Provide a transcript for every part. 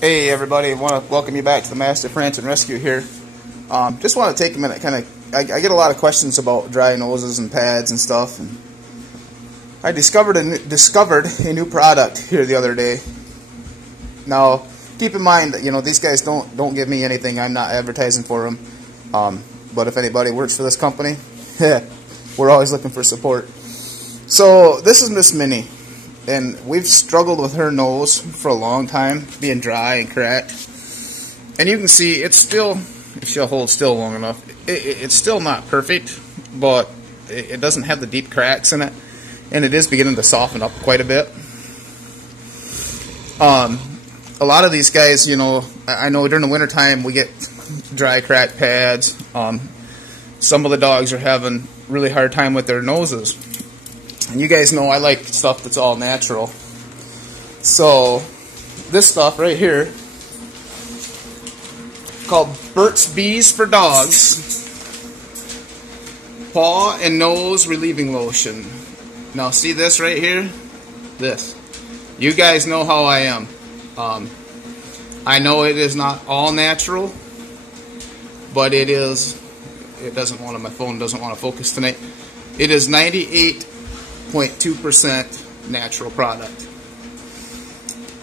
Hey everybody, I want to welcome you back to the Mastiff Ranch and Rescue here. Just want to take a minute, I get a lot of questions about dry noses and pads and stuff. And I discovered a new product here the other day. Now, keep in mind that these guys don't give me anything. I'm not advertising for them. But if anybody works for this company, we're always looking for support. So this is Miss Minnie. And we've struggled with her nose for a long time, being dry and cracked. And you can see it's still, if she'll hold still long enough, it's still not perfect, but it doesn't have the deep cracks in it. And it is beginning to soften up quite a bit. A lot of these guys, I know during the wintertime we get dry, cracked pads. Some of the dogs are having really hard time with their noses. And you guys know I like stuff that's all natural. So, this stuff right here, called Burt's Bees for Dogs, Paw and Nose Relieving Lotion. Now see this right here? This. You guys know how I am. I know it is not all natural, but it is, my phone doesn't want to focus tonight. It is 98.2% natural product.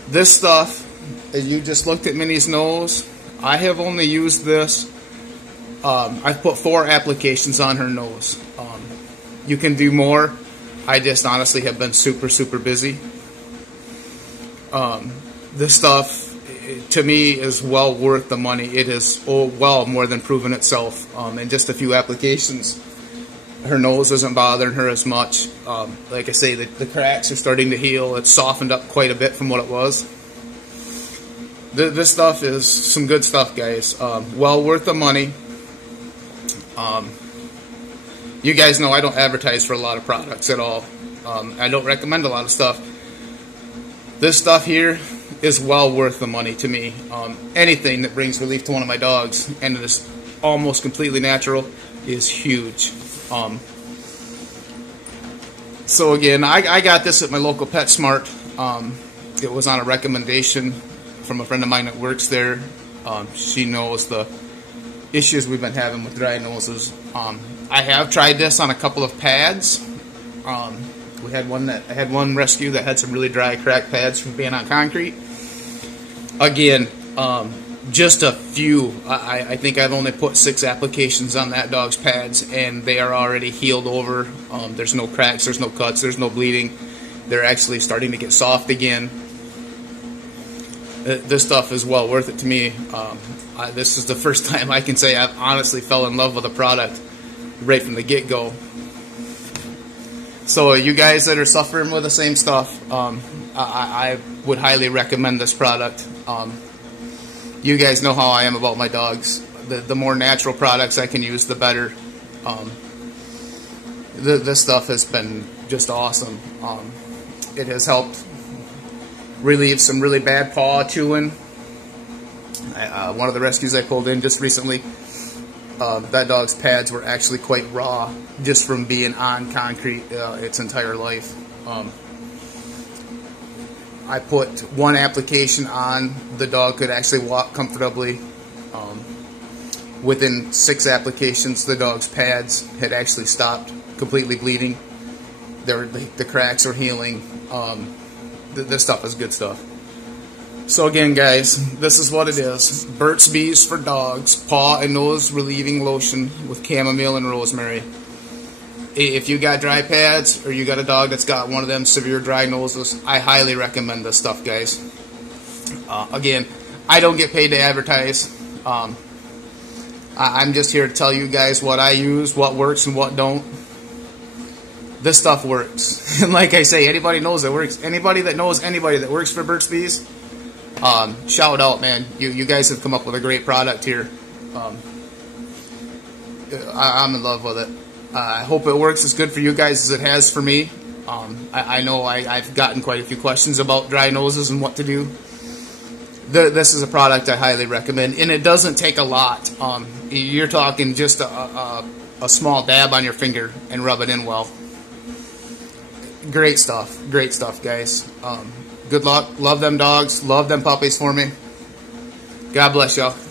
This stuff, as you just looked at Minnie's nose, I have only used this. I've put 4 applications on her nose. You can do more. I just honestly have been super busy. This stuff, to me, is well worth the money. It is well more than proven itself. In just a few applications, her nose isn't bothering her as much. Like I say, the cracks are starting to heal. It's softened up quite a bit from what it was. This stuff is some good stuff, guys. Well worth the money. You guys know I don't advertise for a lot of products at all. I don't recommend a lot of stuff. This stuff here is well worth the money to me. Anything that brings relief to one of my dogs and it is almost completely natural is huge. So again, I got this at my local PetSmart. It was on a recommendation from a friend of mine that works there. She knows the issues we've been having with dry noses. I have tried this on a couple of pads. I had one rescue that had some really dry, cracked pads from being on concrete. Again, just a few. I think I've only put 6 applications on that dog's pads, and they are already healed over. There's no cracks, there's no cuts, there's no bleeding. They're actually starting to get soft again. This stuff is well worth it to me. This is the first time I can say I've honestly fell in love with a product right from the get-go. So you guys that are suffering with the same stuff, I would highly recommend this product. You guys know how I am about my dogs. The more natural products I can use, the better. This stuff has been just awesome. It has helped relieve some really bad paw chewing. One of the rescues I pulled in just recently, that dog's pads were actually quite raw just from being on concrete its entire life. I put 1 application on, the dog could actually walk comfortably. Within 6 applications, the dog's pads had actually stopped completely bleeding. The cracks are healing. This stuff is good stuff. So again, guys, this is what it is. Burt's Bees for Dogs, Paw and Nose Relieving Lotion with chamomile and rosemary. If you got dry pads or you got a dog that's got one of them severe dry noses, I highly recommend this stuff, guys. Again, I don't get paid to advertise. I'm just here to tell you guys what I use, what works and what don't. This stuff works. And like I say, anybody knows it works. Anybody that knows anybody that works for Burt's Bees, shout out, man. You guys have come up with a great product here. I'm in love with it. I hope it works as good for you guys as it has for me. I know I've gotten quite a few questions about dry noses and what to do. This is a product I highly recommend, and it doesn't take a lot. You're talking just a small dab on your finger and rub it in well. Great stuff, guys. Good luck. Love them dogs. Love them puppies for me. God bless y'all.